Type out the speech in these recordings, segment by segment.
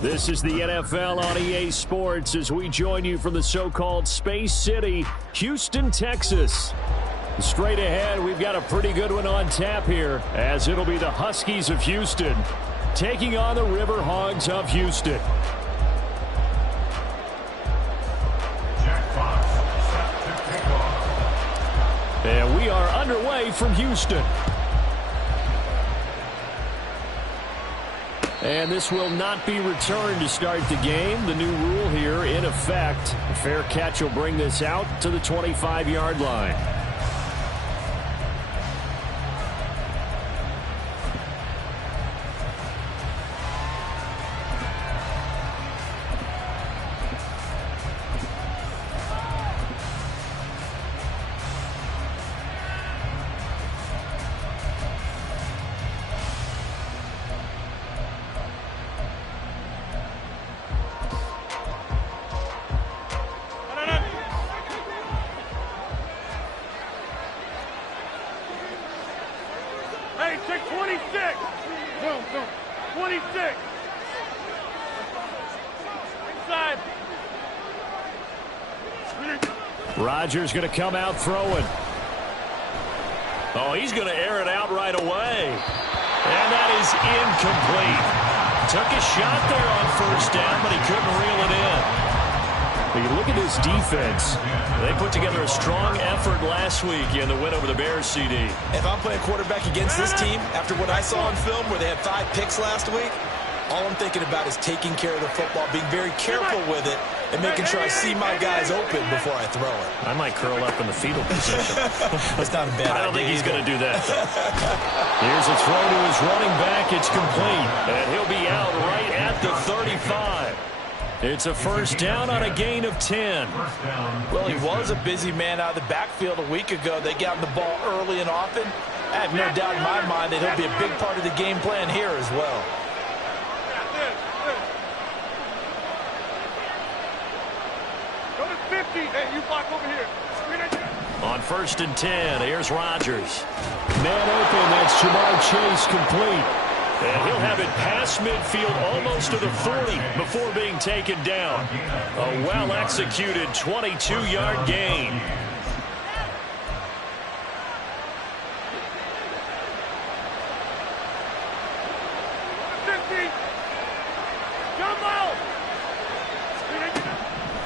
This is the NFL on EA Sports as we join you from the so-called Space City, Houston, Texas. Straight ahead, we've got a pretty good one on tap here, as it'll be the Huskies of Houston taking on the River Hogs of Houston. And we are underway from Houston. And this will not be returned to start the game. The new rule here in effect. A fair catch will bring this out to the 25-yard line. Rodgers going to come out throwing. Oh, he's going to air it out right away. And that is incomplete. Took a shot there on first down, but he couldn't reel it in. But you look at this defense. They put together a strong effort last week in the win over the Bears, CD. If I'm playing quarterback against this team, after what I saw on film where they had 5 picks last week, all I'm thinking about is taking care of the football, being very careful with it, and making sure I see my guys open before I throw it. I might curl up in the fetal position. That's not a bad idea. I don't think he's going to do that, though. Here's a throw to his running back. It's complete. And he'll be out right at the 35. It's a first down on a gain of 10. Well, he was a busy man out of the backfield a week ago. They got him the ball early and often. I have no doubt in my mind that he'll be a big part of the game plan here as well. Hey, you block over here. On first and 10, here's Rodgers. Man open, that's Jamar Chase complete. And he'll have it past midfield almost to the 40 before being taken down. A well-executed 22-yard gain.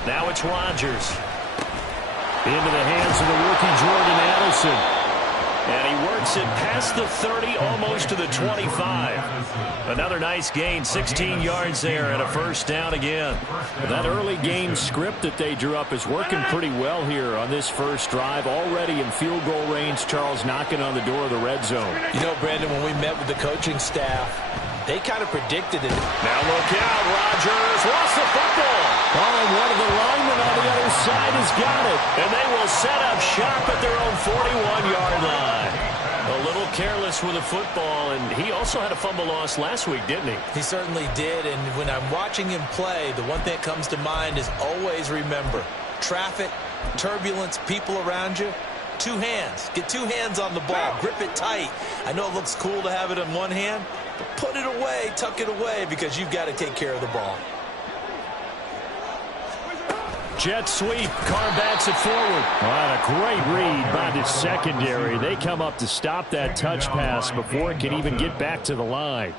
Now it's Rodgers. Into the hands of the rookie Jordan Addison. And he works it past the 30, almost to the 25. Another nice gain, 16 yards there, and a first down again. That early game script that they drew up is working pretty well here on this first drive. Already in field goal range, Charles knocking on the door of the red zone. You know, Brandon, when we met with the coaching staff, they kind of predicted it. Now look out, Rodgers lost the football. Oh, and one of the linemen on the other side has got it. And they will set up shop at their own 41-yard line. A little careless with the football, and he also had a fumble loss last week, didn't he? He certainly did, and when I'm watching him play, the one thing that comes to mind is always remember, traffic, turbulence, people around you, 2 hands. Get 2 hands on the ball. Grip it tight. I know it looks cool to have it in one hand, but put it away, tuck it away, because you've got to take care of the ball. Jet sweep. Carr backs it forward. What a great read by the secondary. They come up to stop that touch pass before it can even get back to the line.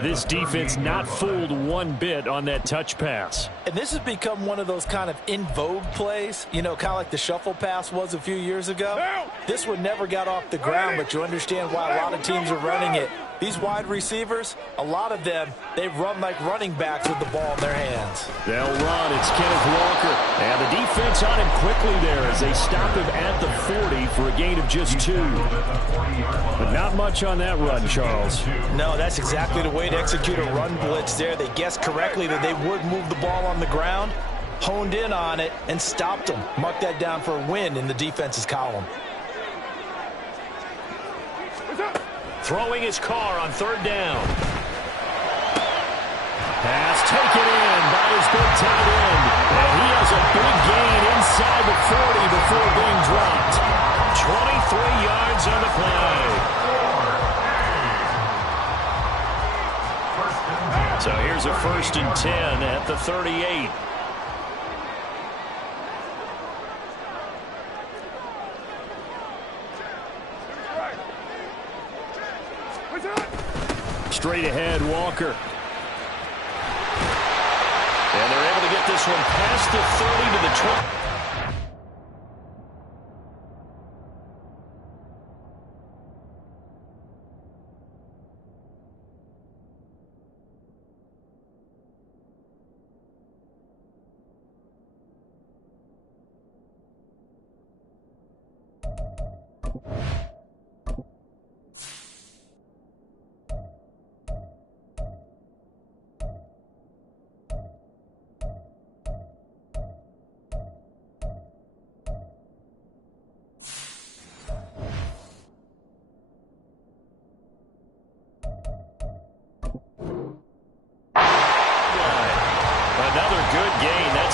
This defense not fooled one bit on that touch pass. And this has become one of those kind of in vogue plays, you know, kind of like the shuffle pass was a few years ago. This one never got off the ground, but you understand why a lot of teams are running it. These wide receivers, a lot of them, they run like running backs with the ball in their hands. They'll run. It's Kenneth Walker. And the defense on him quickly there as they stop him at the 40 for a gain of just 2. But not much on that run, Charles. No, that's exactly the way to execute a run blitz there. They guessed correctly that they would move the ball on the ground, honed in on it, and stopped them. Mark that down for a win in the defense's column. Throwing his Carr on 3rd down. Pass taken in by his big tight end. And he has a big gain inside the 40 before being dropped. 23 yards on the play. So here's a 1st and 10 at the 38. Straight ahead, Walker. And they're able to get this one past the 30 to the 20.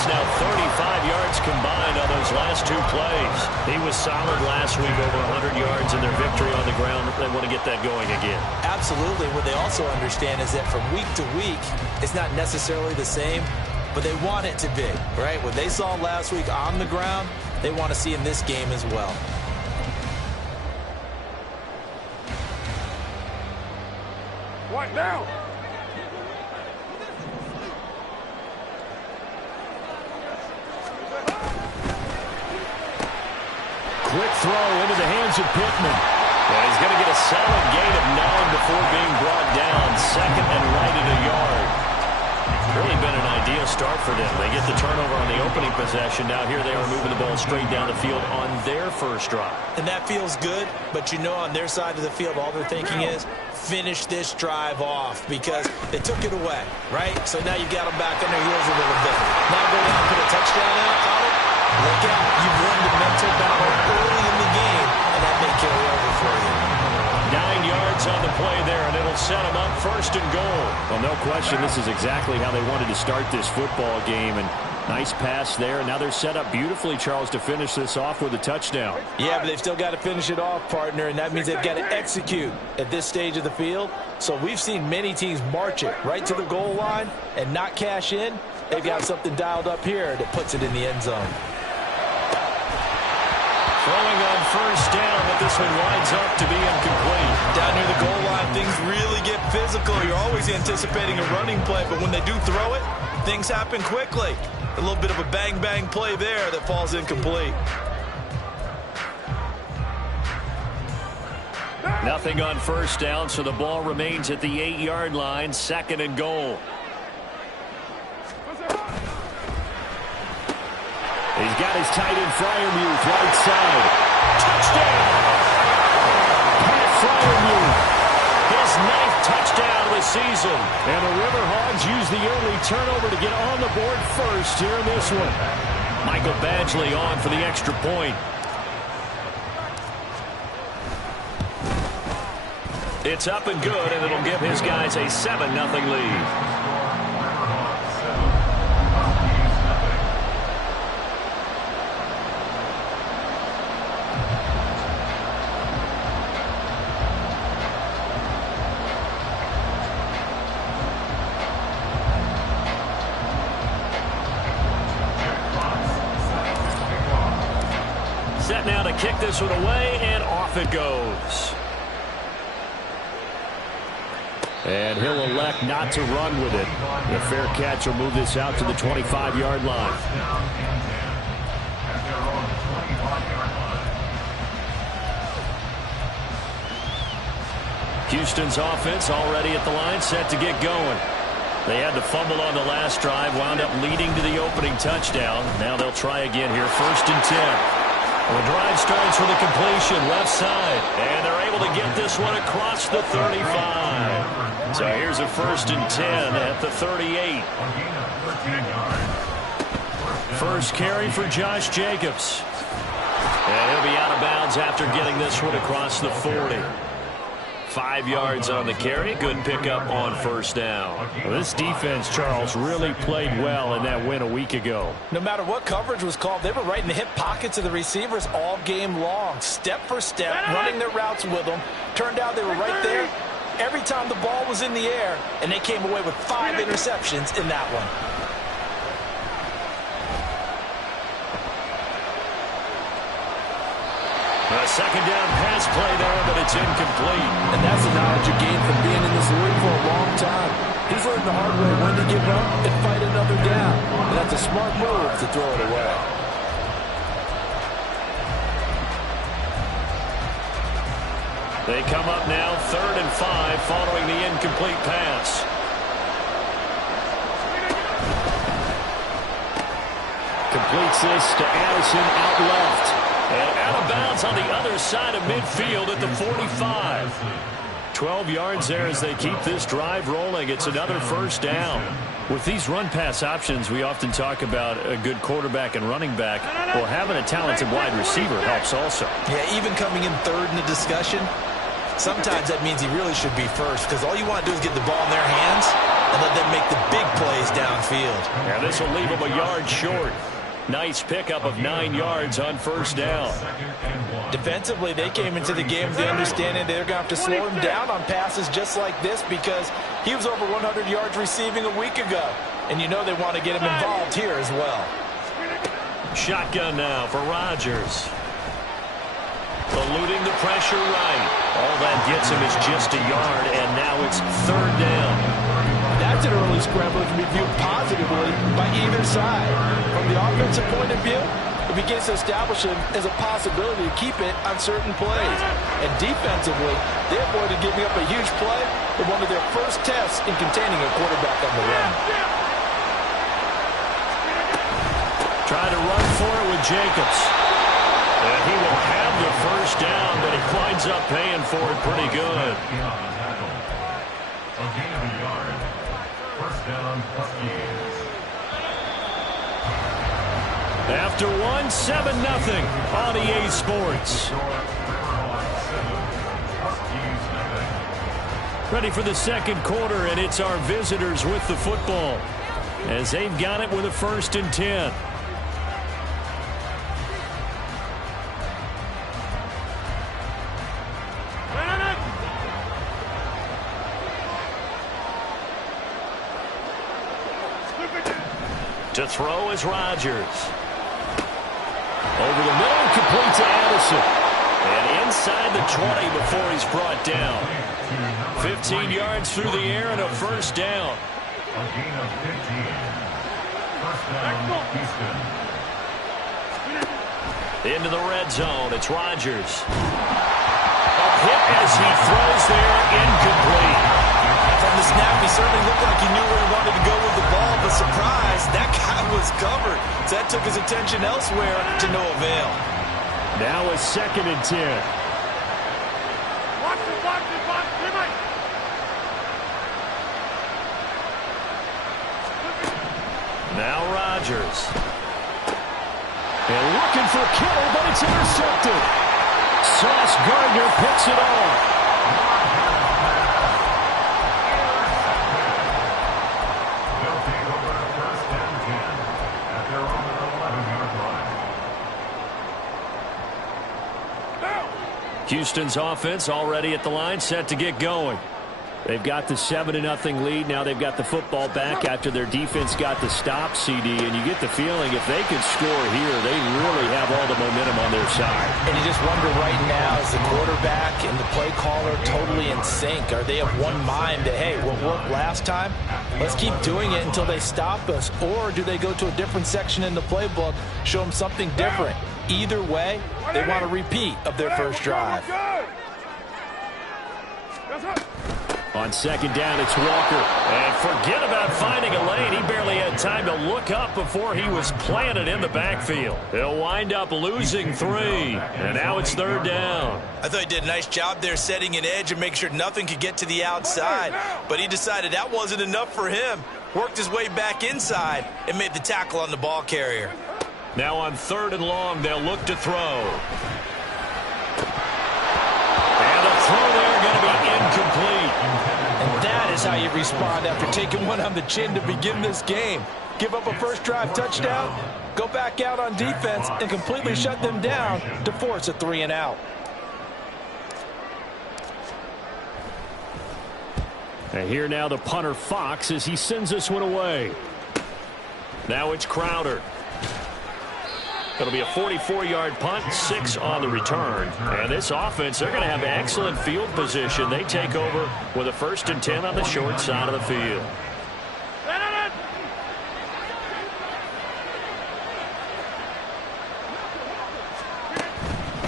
Now 35 yards combined on those last 2 plays. He was solid last week, over 100 yards in their victory on the ground. They want to get that going again. Absolutely. What they also understand is that from week to week, it's not necessarily the same, but they want it to be, right? What they saw last week on the ground, they want to see in this game as well. Right now. Quick throw into the hands of Pittman. Yeah, he's going to get a solid gain of 9 before being brought down. 2nd and right at a yard. Really been an ideal start for them. They get the turnover on the opening possession. Now here they are moving the ball straight down the field on their first drive. And that feels good, but you know on their side of the field, all they're thinking is finish this drive off because they took it away, right? So now you've got them back on their heels a little bit. Now go down and put a touchdown out on it. Look out, you've won the mental battle early in the game, and that may carry over for you. 9 yards on the play there, and it'll set them up 1st and goal. Well, no question, this is exactly how they wanted to start this football game, and nice pass there. Now they're set up beautifully, Charles, to finish this off with a touchdown. Yeah, but they've still got to finish it off, partner, and that means they've got to execute at this stage of the field. So we've seen many teams march it right to the goal line and not cash in. They've got something dialed up here that puts it in the end zone. Throwing on 1st down, but this one winds up to be incomplete. Down near the goal line, things really get physical. You're always anticipating a running play, but when they do throw it, things happen quickly. A little bit of a bang-bang play there that falls incomplete. Nothing on 1st down, so the ball remains at the 8-yard line, 2nd and goal. He's got his tight end Freiermuth right side. Touchdown! Pat Freiermuth, his 9th touchdown of the season. And the Riverhogs use the early turnover to get on the board first here in this one. Michael Badgley on for the extra point. It's up and good, and it'll give his guys a 7-0 lead. Set now to kick this one away, and off it goes. And he'll elect not to run with it. The fair catch will move this out to the 25-yard line. Houston's offense already at the line, set to get going. They had to fumble on the last drive, wound up leading to the opening touchdown. Now they'll try again here, 1st and 10. Well, the drive starts with a completion, left side. And they're able to get this one across the 35. So here's a 1st and 10 at the 38. First carry for Josh Jacobs. And he'll be out of bounds after getting this one across the 40. 5 yards on the carry. Good pickup on 1st down. Well, this defense, Charles, really played well in that win a week ago. No matter what coverage was called, they were right in the hip pockets of the receivers all game long. Step for step, running their routes with them. Turned out they were right there every time the ball was in the air, and they came away with 5 interceptions in that one. A second down pass play there, but it's incomplete. And that's the knowledge you gain from being in this league for a long time. He's learned the hard way when to give up and fight another down. And that's a smart move to throw it away. They come up now 3rd and 5 following the incomplete pass. Completes this to Addison out left. And out of bounds on the other side of midfield at the 45. 12 yards there as they keep this drive rolling. It's another first down. With these run-pass options, we often talk about a good quarterback and running back. Well, having a talented wide receiver helps also. Yeah, even coming in 3rd in the discussion, sometimes that means he really should be first, because all you want to do is get the ball in their hands and let them make the big plays downfield. Yeah, this will leave them a yard short. Nice pickup of 9 yards on first down. Defensively, they came into the game with the understanding they're going to have to slow him down on passes just like this, because he was over 100 yards receiving a week ago. And you know they want to get him involved here as well. Shotgun now for Rodgers. Eluding the pressure right. All that gets him is just a yard, and now it's 3rd down. That's an early scramble that can be viewed positively by either side. From the offensive point of view, it begins to establish him as a possibility to keep it on certain plays. And defensively, they avoided giving up a huge play in one of their first tests in containing a quarterback on the run. Try to run for it with Jacobs. And he will have the first down, but he winds up paying for it pretty good. After 1, 7-0 on EA Sports. Ready for the second quarter, and it's our visitors with the football as they've got it with a 1st and 10. To throw is Rodgers. Over the middle, complete to Addison. And inside the 20 before he's brought down. 15 yards through the air and a first down. A gain of 15. First down, Houston. Into the red zone, it's Rodgers. A hit as he throws there, incomplete. From the snap, he certainly looked like he knew where he wanted to go with the ball, but surprise, that guy was covered. So that took his attention elsewhere to no avail. Now a 2nd and 10. Watch it, teammate. Now Rodgers. And looking for Kittle, but it's intercepted. Sauce Gardner picks it off. Houston's offense already at the line, set to get going. They've got the 7-0 lead. Now they've got the football back after their defense got the stop, CD. And you get the feeling if they could score here, they really have all the momentum on their side. And you just wonder right now, is the quarterback and the play caller totally in sync? Are they of one mind that, hey, what worked last time? Let's keep doing it until they stop us. Or do they go to a different section in the playbook, show them something different? Either way, they want a repeat of their first drive. On 2nd down, it's Walker. And forget about finding a lane. He barely had time to look up before he was planted in the backfield. He'll wind up losing 3. And now it's 3rd down. I thought he did a nice job there setting an edge and making sure nothing could get to the outside. But he decided that wasn't enough for him. Worked his way back inside and made the tackle on the ball carrier. Now on 3rd and long, they'll look to throw. And the throw there going to be incomplete. And that is how you respond after taking one on the chin to begin this game. Give up a first drive touchdown, go back out on defense, and completely shut them down to force a 3-and-out. And here now the punter Fox as he sends this one away. Now it's Crowder. It'll be a 44-yard punt, 6 on the return. And this offense, they're going to have excellent field position. They take over with a 1st and 10 on the short side of the field.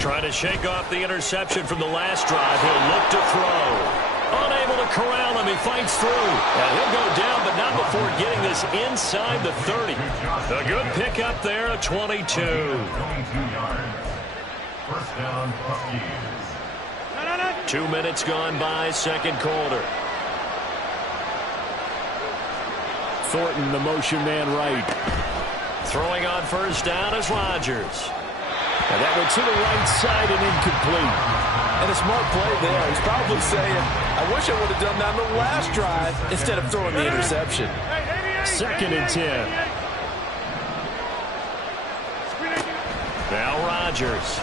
Trying to shake off the interception from the last drive. He'll look to throw. Unable to corral him. He fights through. And he'll go down, but not before getting this inside the 30. A good pickup there, a 22. 22 yards. First down, Huskies. 2 minutes gone by, second quarter. Thornton, the motion man right. Throwing on first down is Rodgers. And that went to the right side and incomplete. And a smart play there. He's probably saying, I wish I would have done that on the last drive instead of throwing the interception. 2nd and 10. Now Rodgers.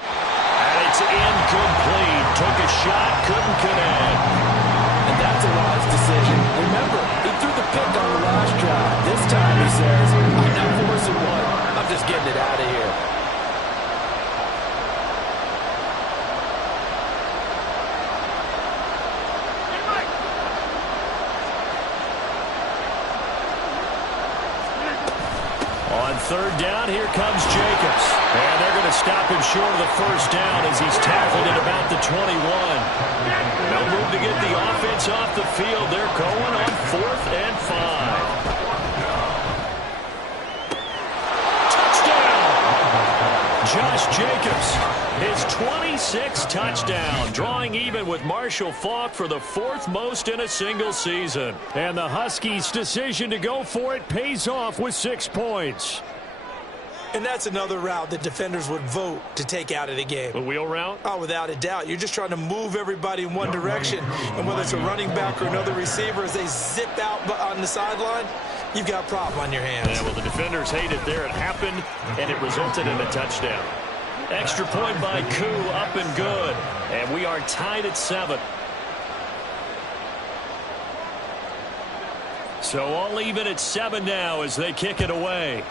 And it's incomplete. Took a shot, couldn't connect. And that's a wise decision. Remember, he threw the pick on the last drive. This time he says, I'm not forcing one. I'm just getting it out of here. On 3rd down, here comes Jacobs. And they're going to stop him short of the 1st down as he's tackled at about the 21. No move to get the offense off the field. They're going on 4th and 5. Josh Jacobs, his 26th touchdown, drawing even with Marshall Faulk for the 4th most in a single season. And the Huskies' decision to go for it pays off with 6 points. And that's another route that defenders would vote to take out of the game. The wheel route? Oh, without a doubt. You're just trying to move everybody in one direction. And whether it's a running back or another receiver, as they zip out on the sideline, you've got a problem on your hands. Yeah, well, the defenders hate it there. It happened, and it resulted in a touchdown. Extra point by Koo, up and good. And we are tied at 7. So all even at 7 now as they kick it away.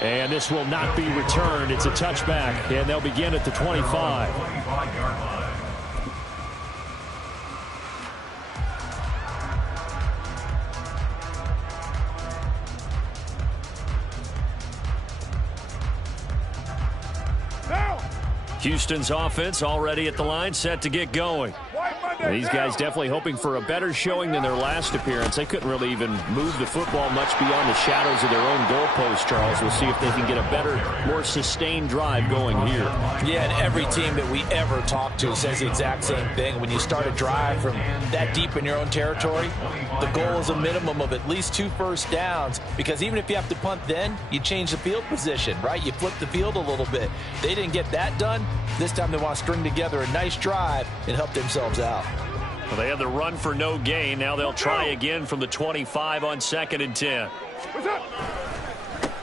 And this will not be returned. It's a touchback, and they'll begin at the 25. 25-yard line. Houston's offense already at the line, set to get going. These guys definitely hoping for a better showing than their last appearance. They couldn't really even move the football much beyond the shadows of their own goalpost, Charles. We'll see if they can get a better, more sustained drive going here. Yeah, and every team that we ever talk to says the exact same thing. When you start a drive from that deep in your own territory, the goal is a minimum of at least 2 first downs, because even if you have to punt then, you change the field position, right? You flip the field a little bit. They didn't get that done. This time they want to string together a nice drive and help themselves out. Well, they had the run for no gain. Now they'll try again from the 25 on 2nd and 10.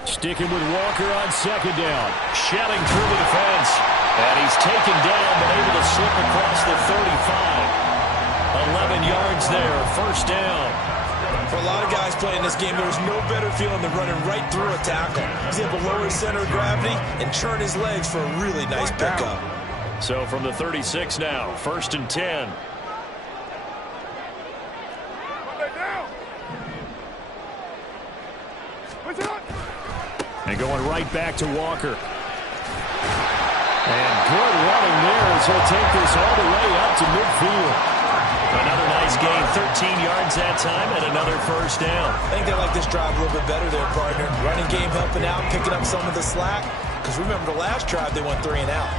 Sticking with Walker on 2nd down. Shelling through the defense. And he's taken down, but able to slip across the 35. 11 yards there, 1st down. For a lot of guys playing this game, there's no better feeling than running right through a tackle. He's able to lower his center of gravity and turn his legs for a really nice pickup. So from the 36 now, 1st and 10. And going right back to Walker. And good running there as he'll take this all the way up to midfield. Another nice gain, 13 yards that time, and another 1st down. I think they like this drive a little bit better there, partner. Running game helping out, picking up some of the slack. Because remember, the last drive, they went 3 and out.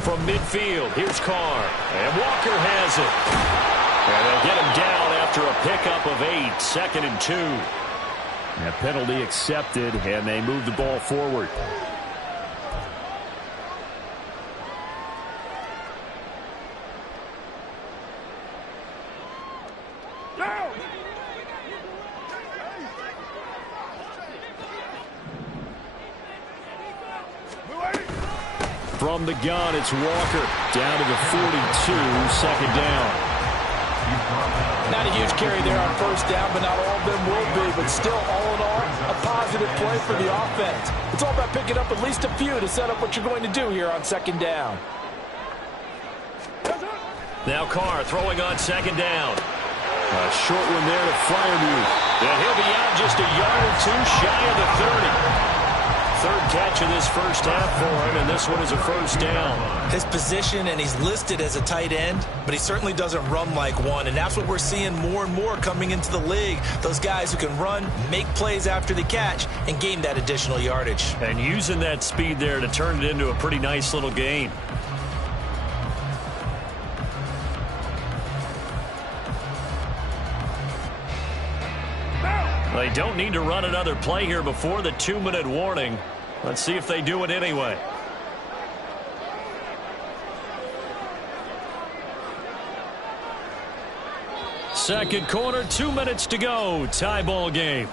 From midfield, here's Carr. And Walker has it. And they'll get him down after a pickup of 8, 2nd and 2. That penalty accepted, and they move the ball forward. From the gun, it's Walker down to the 42, 2nd down. Not a huge carry there on first down, but not all of them will be. But still, all in all, a positive play for the offense. It's all about picking up at least a few to set up what you're going to do here on 2nd down. Now Carr throwing on 2nd down. A short one there to Freiermuth. And he'll be out just a yard or 2 shy of the 30. 3rd catch of this first half for him, and this one is a first down. His position, and he's listed as a tight end, but he certainly doesn't run like one, and that's what we're seeing more and more coming into the league. Those guys who can run, make plays after the catch, and gain that additional yardage. And using that speed there to turn it into a pretty nice little gain. They don't need to run another play here before the 2-minute warning. Let's see if they do it anyway. Second quarter, 2 minutes to go. Tie ball game.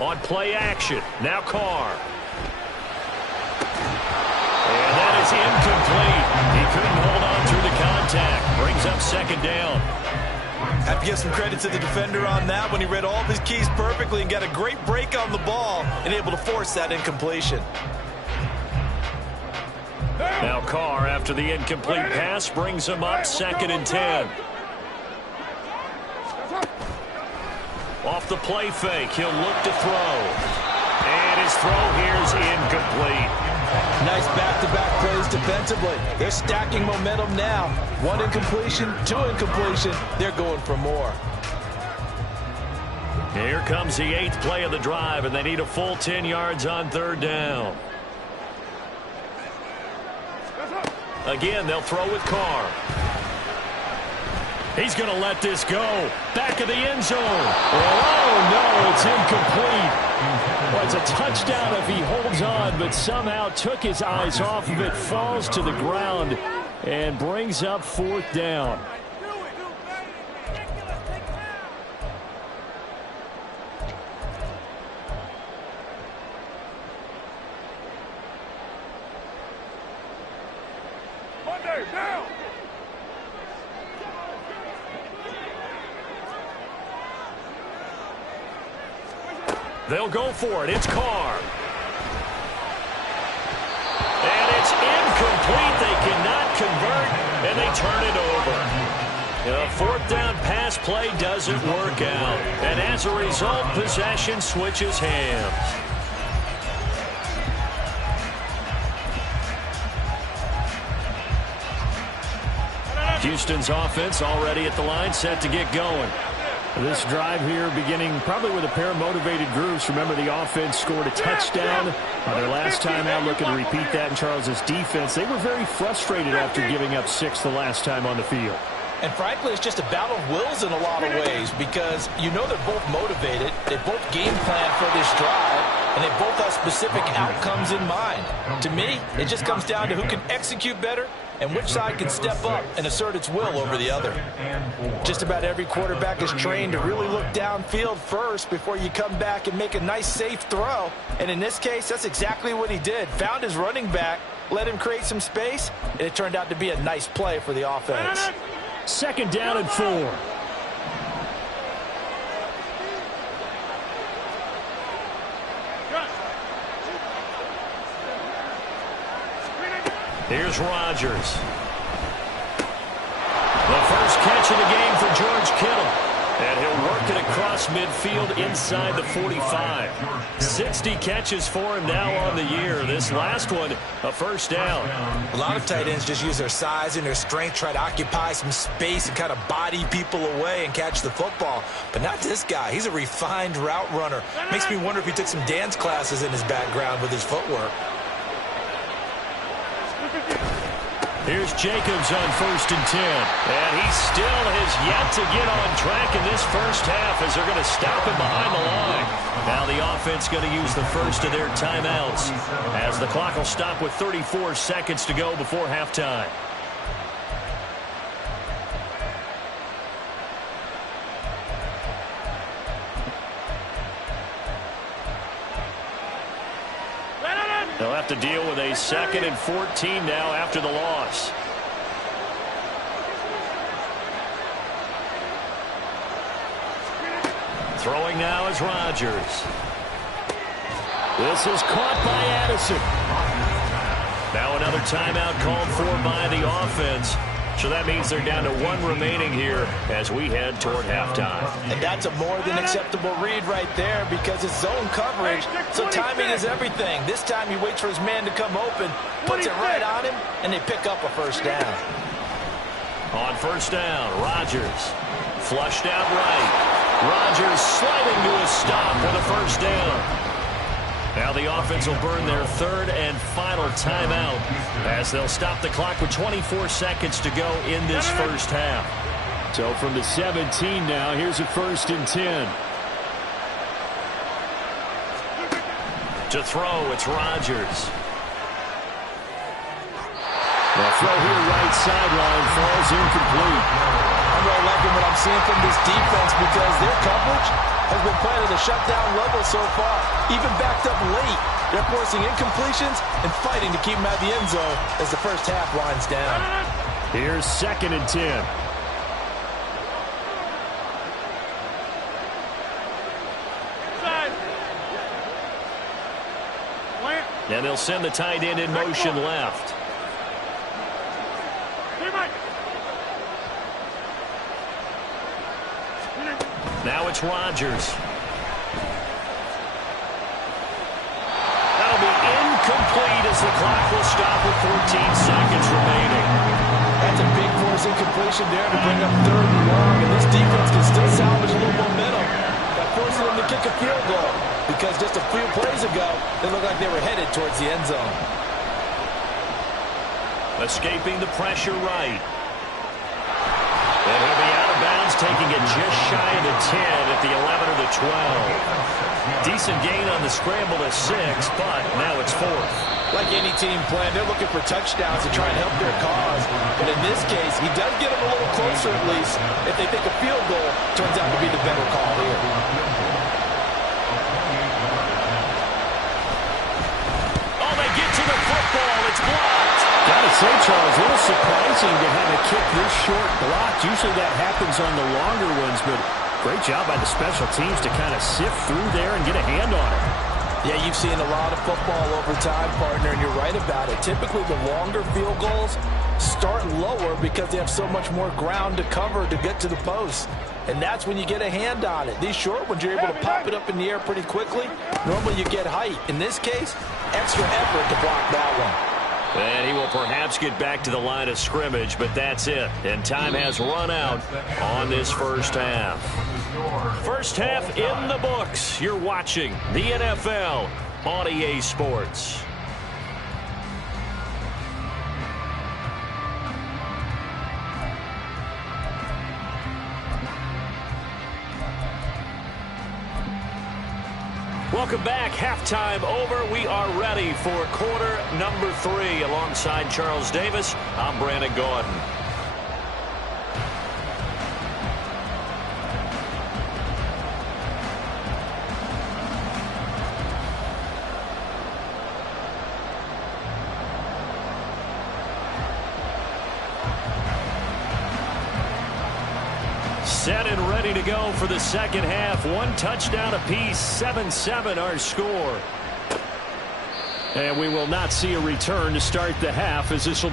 On play action, now Carr. And that is incomplete. He couldn't hold on through the contact. Brings up 2nd down. Have to give some credit to the defender on that when he read all of his keys perfectly and got a great break on the ball and able to force that incompletion. Now Carr, after the incomplete pass, brings him up 2nd and 10. Off the play fake, he'll look to throw. And his throw here is incomplete. Nice back-to-back plays defensively. They're stacking momentum now. 1 incompletion, 2 incompletion. They're going for more. Here comes the 8th play of the drive, and they need a full 10 yards on 3rd down. Again, they'll throw with Carr. He's going to let this go. Back of the end zone. Oh, no, it's incomplete. Well, it's a touchdown if he holds on, but somehow took his eyes off of it, falls to the ground, and brings up 4th down. Monday, now! They'll go for it. It's Carr. And it's incomplete. They cannot convert, and they turn it over. A 4th down pass play doesn't work out. And as a result, possession switches hands. Houston's offense already at the line, set to get going. This drive here beginning probably with a pair of motivated groups. Remember, the offense scored a touchdown. Their last time out, looking to repeat that in Charles's defense. They were very frustrated after giving up 6 the last time on the field. And frankly, it's just a battle of wills in a lot of ways because you know they're both motivated. They both game plan for this drive, and they both have specific outcomes in mind. To me, it just comes down to who can execute better and which side can step up and assert its will over the other. Just about every quarterback is trained to really look downfield first before you come back and make a nice, safe throw. And in this case, that's exactly what he did. Found his running back, let him create some space, and it turned out to be a nice play for the offense. 2nd down and 4. Here's Rodgers. The first catch of the game for George Kittle. And he'll work it across midfield inside the 45. 60 catches for him now on the year. This last one, a first down. A lot of tight ends just use their size and their strength, try to occupy some space and kind of body people away and catch the football. But not this guy. He's a refined route runner. Makes me wonder if he took some dance classes in his background with his footwork. Here's Jacobs on 1st and 10. And he still has yet to get on track in this first half as they're going to stop him behind the line. Now the offense going to use the first of their timeouts as the clock will stop with 34 seconds to go before halftime. They'll have to deal with a 2nd and 14 now after the loss. Throwing now is Rodgers. This is caught by Addison. Now another timeout called for by the offense. So that means they're down to 1 remaining here as we head toward halftime. And that's a more than acceptable read right there because it's zone coverage, so timing is everything. This time he waits for his man to come open, puts it right on him, and they pick up a first down. On first down, Rodgers flushed out right. Rodgers sliding to a stop with a first down. Now the offense will burn their 3rd and final timeout as they'll stop the clock with 24 seconds to go in this first half. So from the 17 now, here's a 1st and 10. To throw, it's Rodgers. The throw here right sideline falls incomplete. I'm really liking what I'm seeing from this defense because their coverage has been playing at a shutdown level so far. Even backed up late, they're forcing incompletions and fighting to keep them out of the end zone as the first half winds down. Here's 2nd and 10. And they'll send the tight end in motion left. Now it's Rodgers. That'll be incomplete as the clock will stop with 14 seconds remaining. That's a big force incompletion there to bring up 3rd and long, and this defense can still salvage a little momentum by forcing them to kick a field goal because just a few plays ago, they looked like they were headed towards the end zone. Escaping the pressure right. And he'll be out of bounds, taking it just shy of the 10 at the 11 or the 12. Decent gain on the scramble to 6, but now it's 4th. Like any team playing, they're looking for touchdowns to try and help their cause. But in this case, he does get them a little closer at least. If they think a field goal turns out to be the better call here. Oh, they get to the football. It's blocked. Gotta say, Charles, a little surprising to have a kick this short blocked. Usually that happens on the longer ones, but great job by the special teams to kind of sift through there and get a hand on it. Yeah, you've seen a lot of football over time, partner, and you're right about it. Typically, the longer field goals start lower because they have so much more ground to cover to get to the post. And that's when you get a hand on it. These short ones, you're able to pop it up in the air pretty quickly. Normally, you get height. In this case, extra effort to block that one. And he will perhaps get back to the line of scrimmage, but that's it. And time has run out on this first half. First half in the books. You're watching the NFL on EA Sports. Welcome back. Halftime over. We are ready for quarter number 3. Alongside Charles Davis, I'm Brandon Gordon. Set and ready to go for the second half. 1 touchdown apiece, 7-7 our score. And we will not see a return to start the half as this will...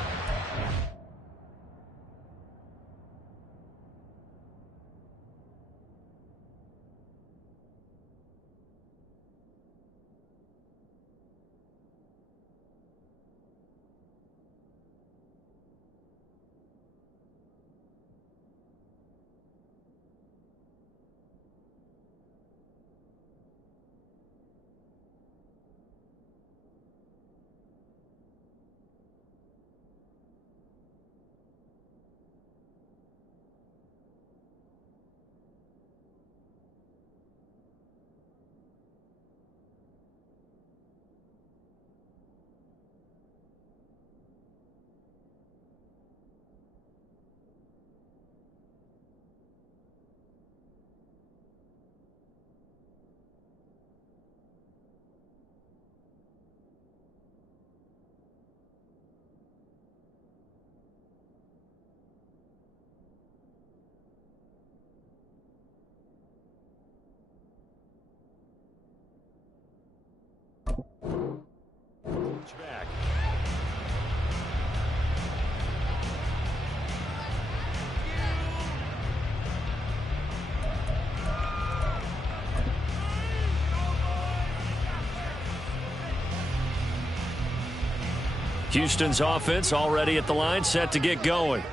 Back. Houston's offense already at the line, set to get going.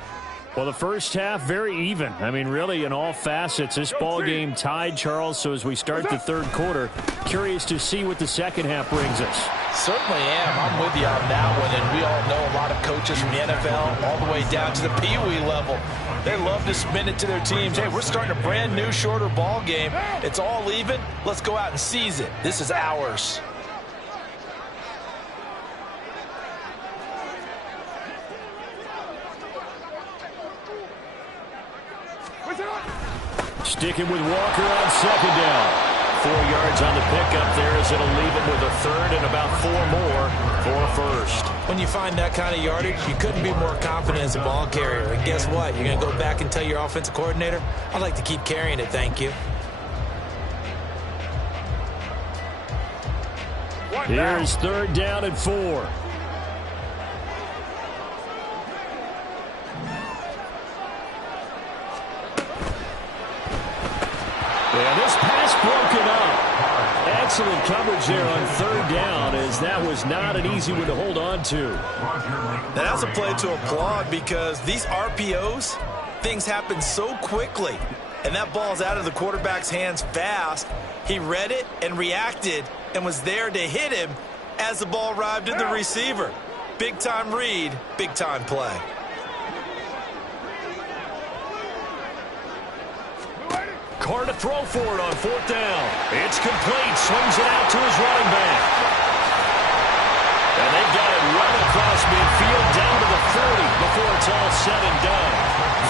Well, the first half, very even. I mean, really, in all facets, this ball game tied, Charles. So as we start the third quarter, curious to see what the second half brings us. Certainly am. I'm with you on that one. And we all know a lot of coaches from the NFL all the way down to the Pee-wee level. They love to spin it to their teams. Hey, we're starting a brand new, shorter ball game. It's all even. Let's go out and seize it. This is ours. Sticking with Walker on second down. 4 yards on the pickup there as it'll leave him with a third and about 4 more for a first. When you find that kind of yardage, you couldn't be more confident as a ball carrier. And guess what? You're going to go back and tell your offensive coordinator, I'd like to keep carrying it, thank you. Here's third down and 4. And this pass broken up. Excellent coverage there on third down, as that was not an easy one to hold on to. That's a play to applaud, because these RPOs, things happen so quickly. And that ball's out of the quarterback's hands fast. He read it and reacted and was there to hit him as the ball arrived at the receiver. Big-time read, big-time play. Carr to throw for it on fourth down. It's complete. Swings it out to his running back. And they've got it right across midfield down to the 40 before it's all said and done.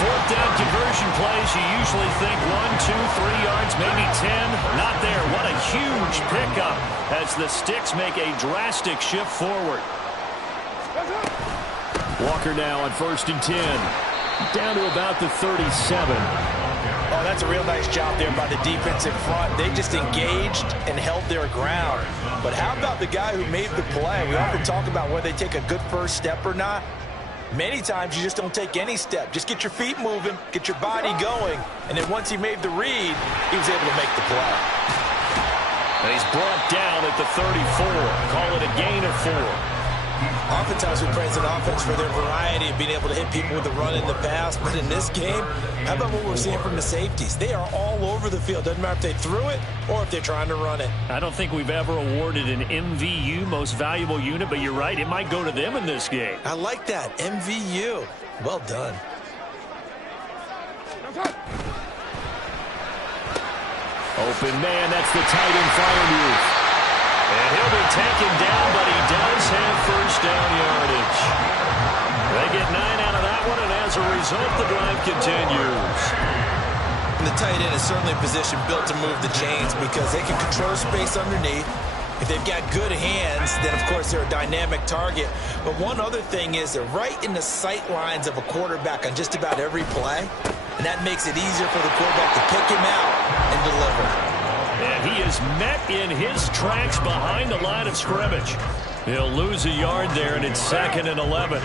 Fourth down conversion plays, you usually think 1, 2, 3 yards, maybe 10. Not there. What a huge pickup as the Sticks make a drastic shift forward. Walker now on 1st and 10. Down to about the 37. Oh, that's a real nice job there by the defense in front. They just engaged and held their ground. But how about the guy who made the play? We often talk about whether they take a good first step or not. Many times you just don't take any step. Just get your feet moving, get your body going, and then once he made the read, he was able to make the play. And he's brought down at the 34. Call it a gain of 4. Oftentimes we praise an offense for their variety of being able to hit people with the run in the pass. But in this game, how about what we're seeing from the safeties? They are all over the field. Doesn't matter if they threw it or if they're trying to run it. I don't think we've ever awarded an MVU, most valuable unit, but you're right, it might go to them in this game. I like that, MVU. Well done. Open man, that's the tight end Freiermuth. And he'll be taken down, but he does have first down yardage. They get 9 out of that one, and as a result, the drive continues. And the tight end is certainly a position built to move the chains because they can control space underneath. If they've got good hands, then, of course, they're a dynamic target. But one other thing is they're right in the sight lines of a quarterback on just about every play, and that makes it easier for the quarterback to pick him out and deliver. And he is met in his tracks behind the line of scrimmage. He'll lose a yard there, and it's 2nd and 11.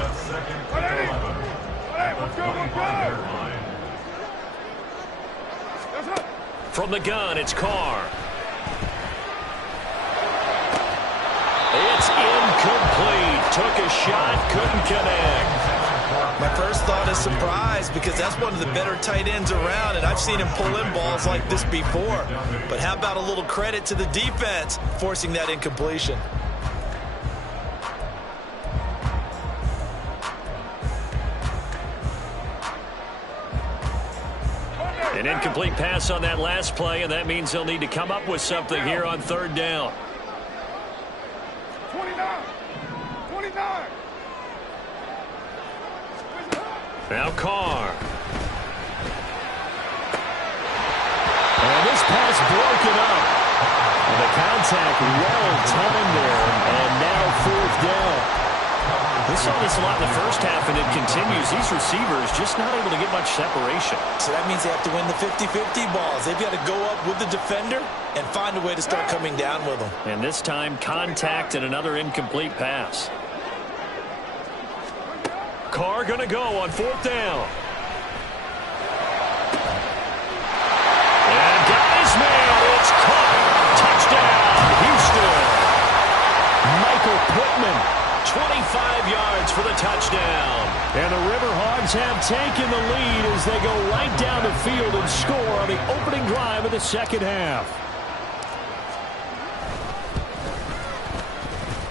From the gun, it's Carr. It's incomplete. Took a shot, couldn't connect. My first thought is surprise because that's one of the better tight ends around, and I've seen him pull in balls like this before. But how about a little credit to the defense forcing that incompletion? An incomplete pass on that last play, and that means they'll need to come up with something here on third down. 29. Now Carr. And this pass broken up. And the contact well timed there, and now 4th down. We saw this a lot in the first half, and it continues. These receivers just not able to get much separation. So that means they have to win the 50-50 balls. They've got to go up with the defender and find a way to start coming down with them. And this time, contact and another incomplete pass. Carr going to go on 4th down. And got his man. It's Carr. Touchdown, Houston. Michael Pittman, 25 yards for the touchdown. And the Riverhogs have taken the lead as they go right down the field and score on the opening drive of the second half.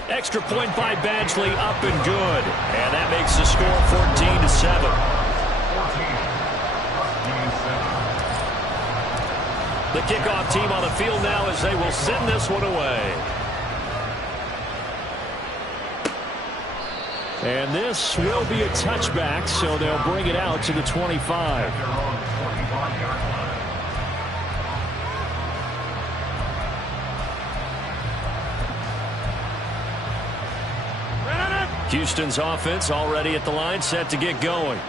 Extra point by Badgley, up and good. And that makes the score 14-7. The kickoff team on the field now as they will send this one away. And this will be a touchback, so they'll bring it out to the 25. Houston's offense already at the line, set to get going.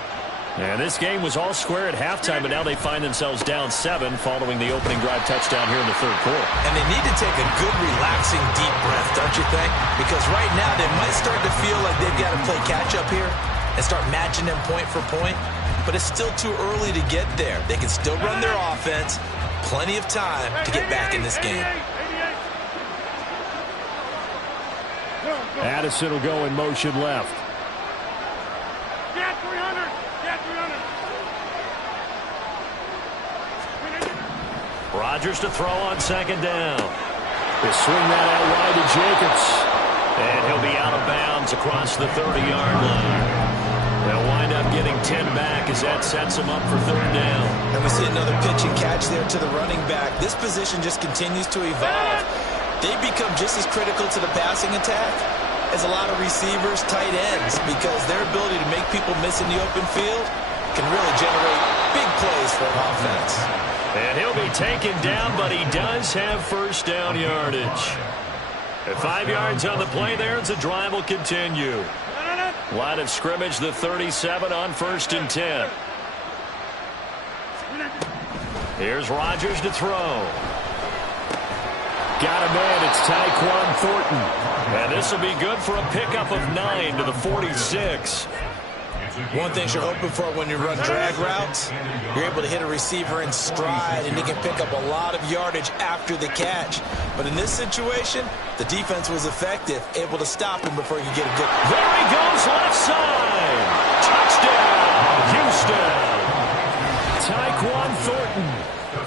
And this game was all square at halftime, but now they find themselves down 7 following the opening drive touchdown here in the 3rd quarter. And they need to take a good, relaxing, deep breath, don't you think? Because right now they might start to feel like they've got to play catch-up here and start matching them point for point. But it's still too early to get there. They can still run their offense. Plenty of time to get back in this game. Addison will go in motion left. Get 300. Get 300. Rodgers to throw on 2nd down. They swing that out wide to Jacobs. And he'll be out of bounds across the 30-yard line. They'll wind up getting 10 back as that sets them up for 3rd down. And we see another pitch and catch there to the running back. This position just continues to evolve. They become just as critical to the passing attack as a lot of receivers, tight ends, because their ability to make people miss in the open field can really generate big plays for an offense. And he'll be taken down, but he does have 1st down yardage. At 5 yards on the play there, as the drive will continue. Line of scrimmage, the 37 on 1st and 10. Here's Rodgers to throw. Got a man, it's Tyquan Thornton. And this will be good for a pickup of 9 to the 46. One thing you're hoping for when you run drag routes, you're able to hit a receiver in stride, and he can pick up a lot of yardage after the catch. But in this situation, the defense was effective, able to stop him before he could get a good... There he goes, left side. Touchdown, Houston. Tyquan Thornton,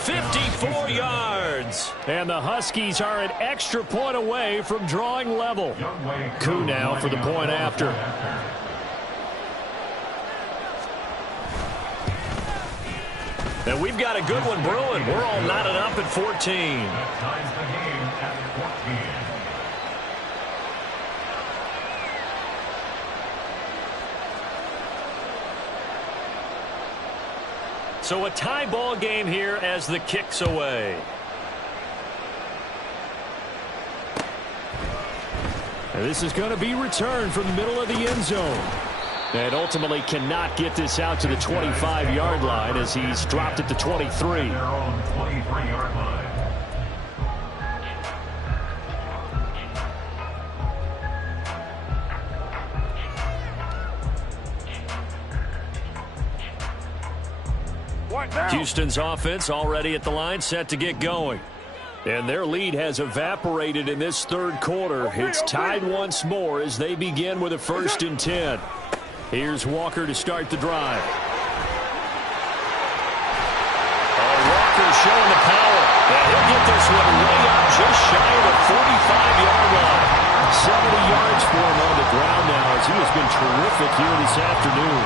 54 yards. And the Huskies are an extra point away from drawing level. Koo now for the point after. And we've got a good one brewing. We're all knotted up at 14. Ties the game at 14. So a tie ball game here as the kick's away. And this is going to be returned from the middle of the end zone. And ultimately cannot get this out to the 25-yard line as he's dropped at the 23. Their own 23-yard line. Houston's offense already at the line, set to get going. And their lead has evaporated in this 3rd quarter. It's tied once more as they begin with a 1st and 10. Here's Walker to start the drive. Oh, Walker showing the power. And he'll get this one way up just shy of the 45-yard line. 70 yards for him on the ground now as he has been terrific here this afternoon.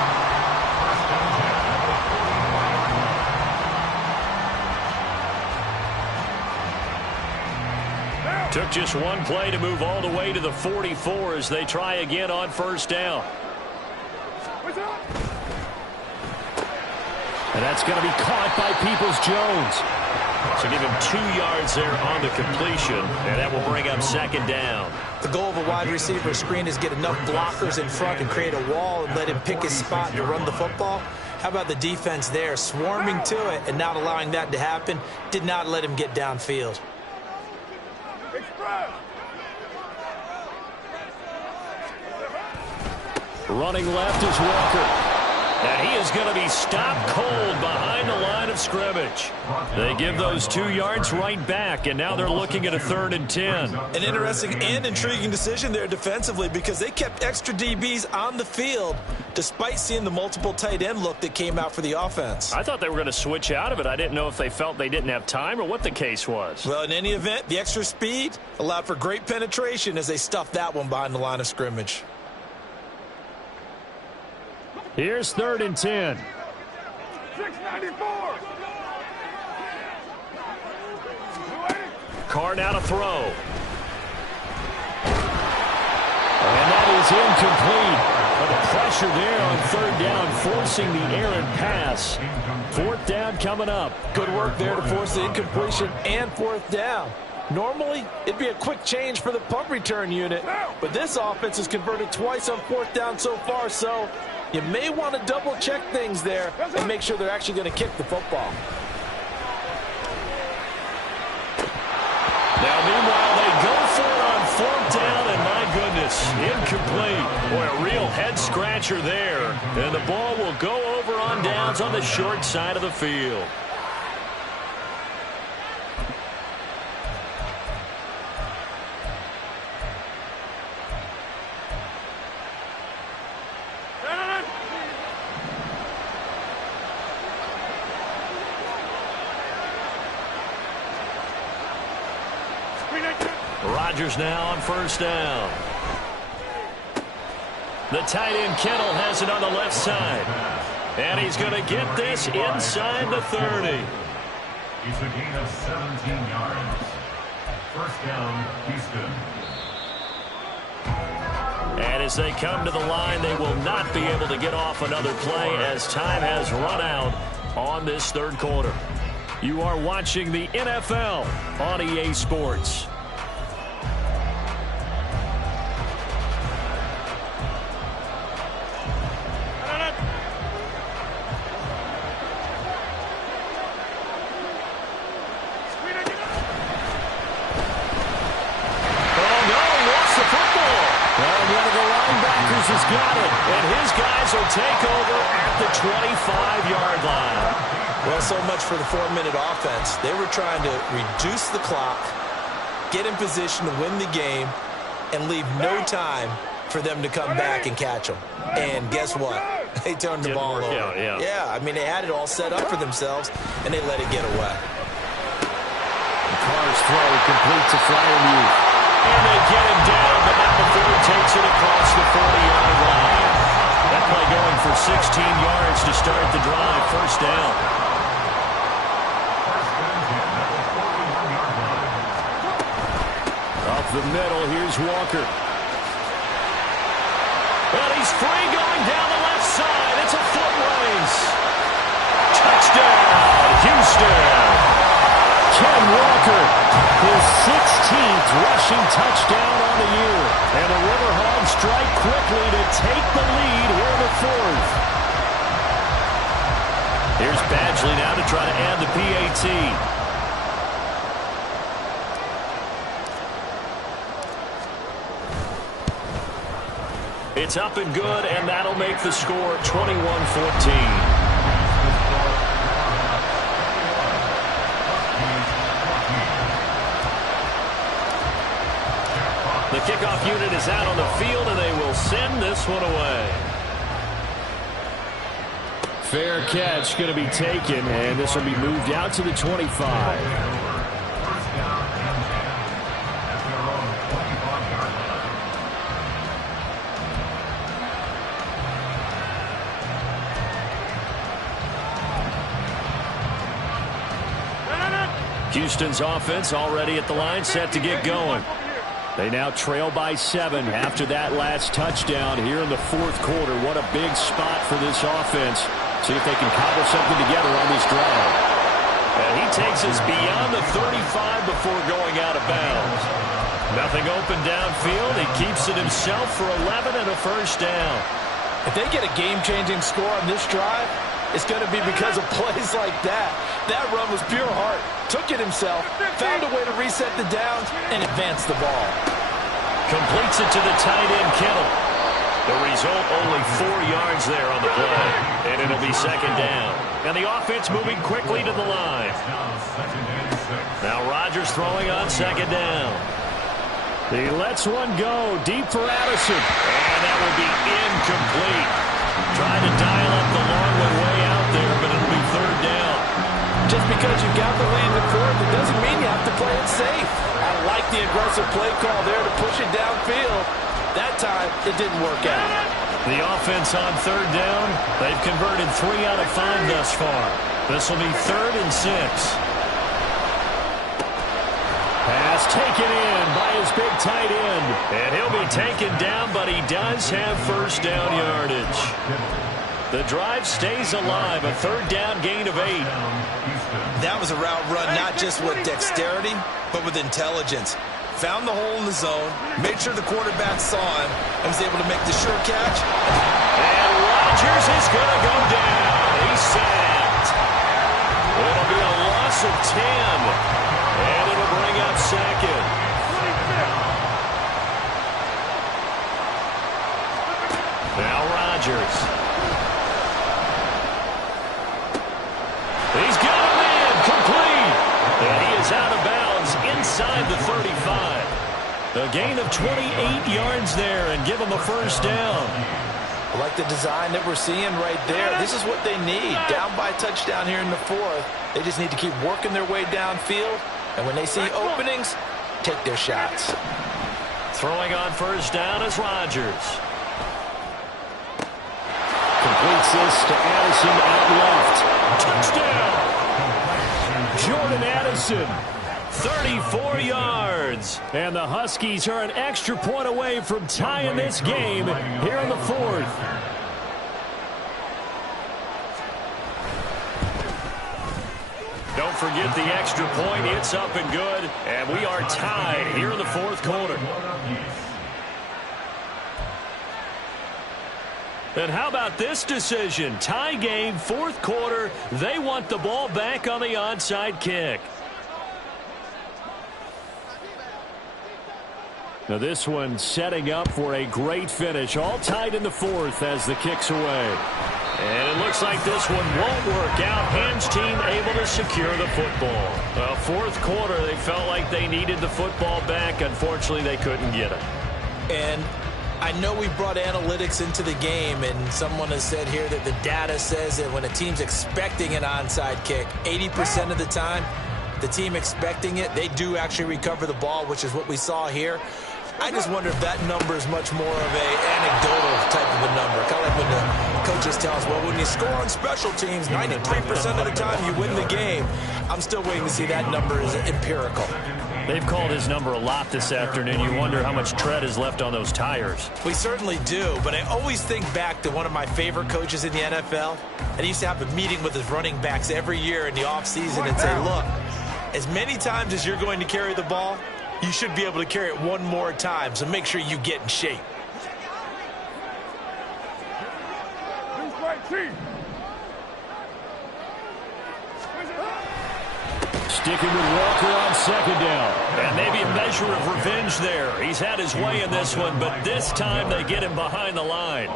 Took just one play to move all the way to the 44 as they try again on 1st down. And that's going to be caught by Peoples-Jones. So give him 2 yards there on the completion, and that will bring up 2nd down. The goal of a wide receiver screen is get enough blockers in front and create a wall and let him pick his spot to run the football. How about the defense there, swarming to it and not allowing that to happen? Did not let him get downfield. Running left is Walker. And he is going to be stopped cold behind the line of scrimmage. They give those 2 yards right back, and now they're looking at a 3rd and 10. An interesting and intriguing decision there defensively because they kept extra DBs on the field despite seeing the multiple tight end look that came out for the offense. I thought they were going to switch out of it. I didn't know if they felt they didn't have time or what the case was. Well, in any event, the extra speed allowed for great penetration as they stuffed that one behind the line of scrimmage. Here's 3rd and 10. 694. Carr now to throw. And that is incomplete. But the pressure there on 3rd down, forcing the errant pass. 4th down coming up. Good work there to force the incompletion and 4th down. Normally, it'd be a quick change for the punt return unit, but this offense has converted twice on 4th down so far, so you may want to double-check things there and make sure they're actually going to kick the football. Now, meanwhile, they go for it on 4th down, and my goodness, incomplete. Boy, a real head-scratcher there. And the ball will go over on downs on the short side of the field. Rodgers now on 1st down. The tight end Kittle has it on the left side. And he's going to get this inside the 30. It's a gain of 17 yards. 1st down, Houston. And as they come to the line, they will not be able to get off another play as time has run out on this 3rd quarter. You are watching the NFL on EA Sports. Has got it, and his guys will take over at the 25-yard line. Well, so much for the 4-minute offense. They were trying to reduce the clock, get in position to win the game, and leave no time for them to come back and catch them. And guess what? They turned the ball over. Yeah, I mean, they had it all set up for themselves, and they let it get away. Carr's throw complete to Freiermuth. And they get him down, but not before he takes it across the 40-yard line. That play going for 16 yards to start the drive. 1st down. Up the middle, here's Walker. And he's free going down the left side. It's a foot race. Touchdown, Houston. Ken Walker, his 16th rushing touchdown on the year. And the Riverhogs strike quickly to take the lead here in the 4th. Here's Badgley now to try to add the PAT. It's up and good, and that'll make the score 21-14. The kickoff unit is out on the field, and they will send this one away. Fair catch going to be taken, and this will be moved out to the 25. Houston's offense already at the line, set to get going. They now trail by 7 after that last touchdown here in the 4th quarter. What a big spot for this offense. See if they can cobble something together on this drive. And he takes us beyond the 35 before going out of bounds. Nothing open downfield. He keeps it himself for 11 and a first down. If they get a game-changing score on this drive, it's going to be because of plays like that. That run was pure heart. Took it himself, found a way to reset the downs, and advance the ball. Completes it to the tight end, Kittle. The result, only 4 yards there on the play. And it'll be second down. And the offense moving quickly to the line. Now Rodgers throwing on second down. He lets one go deep for Addison. And that will be incomplete. Trying to dial up the long way out there, but it'll be third down. Just because you've got the lead in the fourth, it doesn't mean you have to play it safe. I like the aggressive play call there to push it downfield. That time, it didn't work out. The offense on third down, they've converted 3 out of 5 thus far. This will be 3rd and 6. Pass taken in by his big tight end. And he'll be taken down, but he does have first down yardage. The drive stays alive, a third down gain of 8. That was a route run not just with dexterity, but with intelligence. Found the hole in the zone, made sure the quarterback saw him, and was able to make the sure catch. And Rodgers is going to go down. He's sacked. It'll be a loss of 10. And it'll bring up second. Now Rodgers. He's got a man complete. And he is out of bounds inside the 35. A gain of 28 yards there and give him a first down. I like the design that we're seeing right there. This is what they need. Down by a touchdown here in the fourth. They just need to keep working their way downfield. And when they see openings, take their shots. Throwing on first down is Rodgers. Completes this to Addison out left. Touchdown! Jordan Addison. 34 yards. And the Huskies are an extra point away from tying this game here in the fourth. Don't forget the extra point. It's up and good. And we are tied here in the fourth quarter. And how about this decision? Tie game, fourth quarter. They want the ball back on the onside kick. Now this one setting up for a great finish. All tied in the fourth as the kick's away. And it looks like this one won't work out. Ham's team able to secure the football. Fourth quarter, they felt like they needed the football back. Unfortunately, they couldn't get it. And I know we brought analytics into the game, and someone has said here that the data says that when a team's expecting an onside kick, 80% of the time, the team expecting it, they do actually recover the ball, which is what we saw here. I just wonder if that number is much more of a anecdotal type of a number. Kind of like when the coaches tell us, well, when you score on special teams, 93% of the time you win the game. I'm still waiting to see that number is empirical. They've called his number a lot this afternoon. You wonder how much tread is left on those tires. We certainly do, but I always think back to one of my favorite coaches in the NFL, and he used to have a meeting with his running backs every year in the offseason and say, look, as many times as you're going to carry the ball, you should be able to carry it one more time, so make sure you get in shape. Sticking with Walker on second down. And maybe a measure of revenge there. He's had his way in this one, but this time they get him behind the line.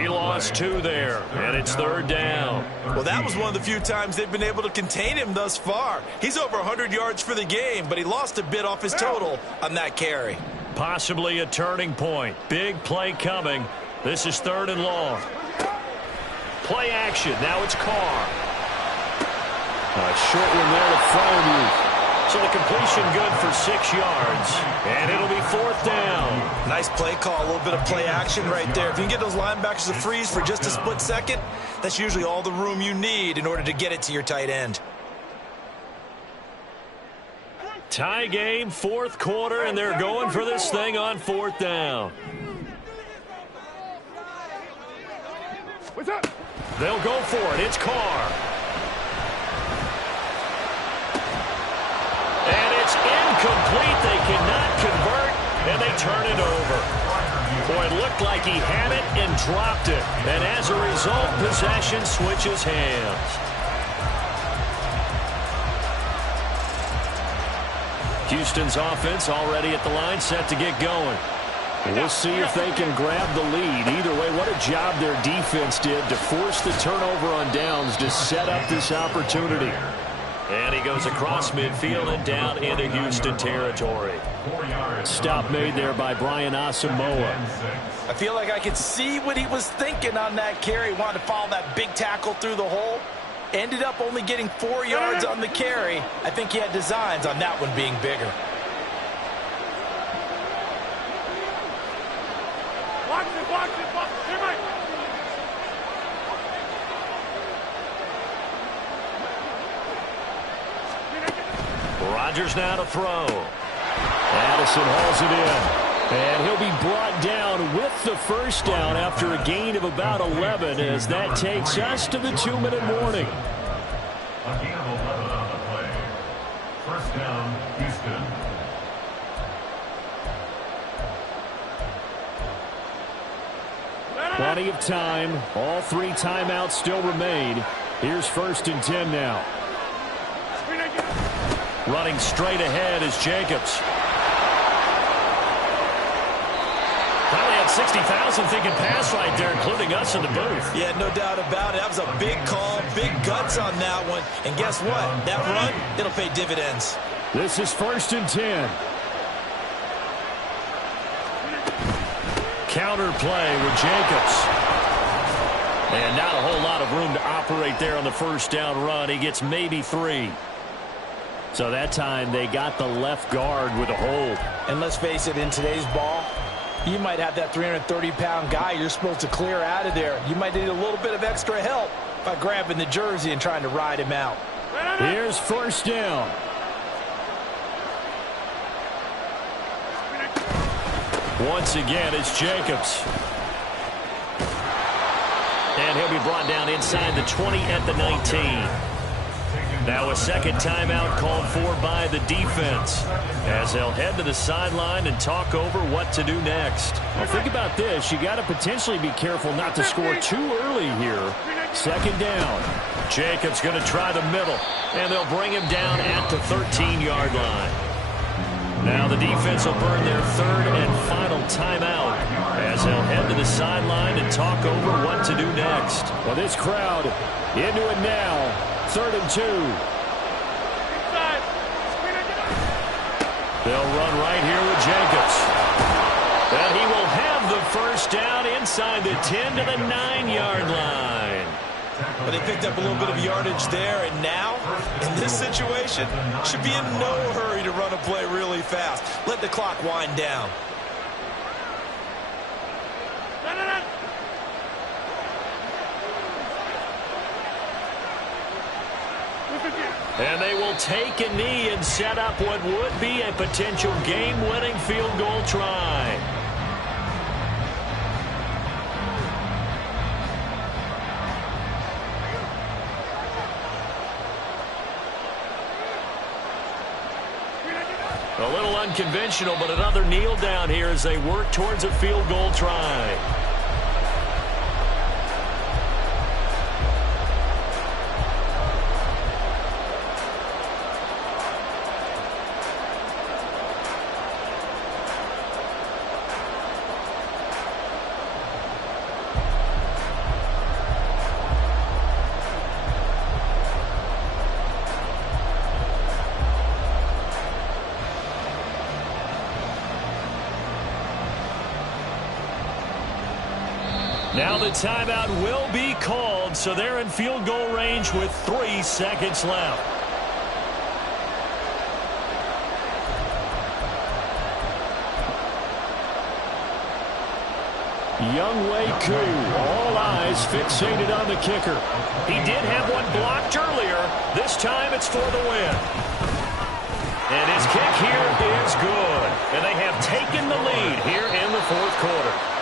He lost 2 there, and it's third down. Well, that was one of the few times they've been able to contain him thus far. He's over 100 yards for the game, but he lost a bit off his total on that carry. Possibly a turning point. Big play coming. This is third and long. Play action. Now it's Carr. A short one there to Freiermuth. So the completion good for 6 yards. And it'll be fourth down. Nice play call, a little bit of play action right there. If you can get those linebackers to freeze for just a split second, that's usually all the room you need in order to get it to your tight end. Tie game, fourth quarter, and they're going for this thing on fourth down. What's up? They'll go for it. It's Carr. And it's incomplete. They cannot convert. and they turn it over. Boy, it looked like he had it and dropped it. And as a result, possession switches hands. Houston's offense already at the line, set to get going. We'll see if they can grab the lead. Either way, what a job their defense did to force the turnover on downs to set up this opportunity. And he goes across midfield and down into Houston territory. Stop made there by Brian Asamoah. I feel like I could see what he was thinking on that carry. Wanted to follow that big tackle through the hole. Ended up only getting 4 yards on the carry. I think he had designs on that one being bigger. Watch it. Here, Mike. Rodgers now to throw. Addison hauls it in. And he'll be brought down with the first down after a gain of about 11 as that takes us to the 2-minute warning. A gain of 11 on the play. First down, Houston. Plenty of time. All 3 timeouts still remain. Here's 1st and 10 now. Running straight ahead is Jacobs. Probably had 60,000 thinking pass right there, including us in the booth. Yeah, no doubt about it. That was a big call, big guts on that one. And guess what? That run, it'll pay dividends. This is 1st and 10. Counter play with Jacobs. And not a whole lot of room to operate there on the first down run. He gets maybe 3. So that time they got the left guard with a hold. And let's face it, in today's ball, you might have that 330-pound guy you're supposed to clear out of there. You might need a little bit of extra help by grabbing the jersey and trying to ride him out. Here's 1st down. Once again, it's Jacobs. And he'll be brought down inside the 20 at the 19. Now a second timeout called for by the defense as they'll head to the sideline and talk over what to do next. Well, think about this. You got to potentially be careful not to score too early here. 2nd down. Jacobs going to try the middle, and they'll bring him down at the 13-yard line. Now the defense will burn their 3rd and final timeout as they'll head to the sideline and talk over what to do next. Well, this crowd into it now. 3rd and 2. They'll run right here with Jacobs. And he will have the first down inside the 10 to the 9-yard line. But they picked up a little bit of yardage there, and now, in this situation, should be in no hurry to run a play really fast. Let the clock wind down. And they will take a knee and set up what would be a potential game-winning field goal try. A little unconventional, but another kneel down here as they work towards a field goal try. Now the timeout will be called, so they're in field goal range with 3 seconds left. Younghoe Koo, all eyes fixated on the kicker. He did have one blocked earlier. This time it's for the win. And his kick here is good. And they have taken the lead here in the 4th quarter.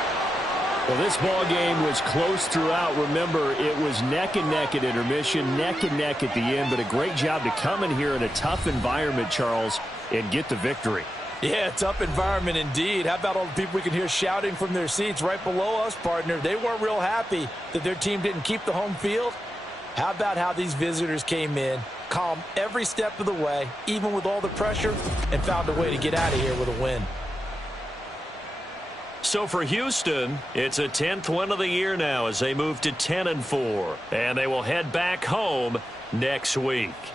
Well, this ball game was close throughout. Remember, it was neck and neck at intermission, neck and neck at the end, but a great job to come in here in a tough environment, Charles, and get the victory. Yeah, tough environment indeed. How about all the people we can hear shouting from their seats right below us, partner? They weren't real happy that their team didn't keep the home field. How about how these visitors came in, calm every step of the way, even with all the pressure, and found a way to get out of here with a win. So for Houston, it's a 10th win of the year now as they move to 10-4. And they will head back home next week.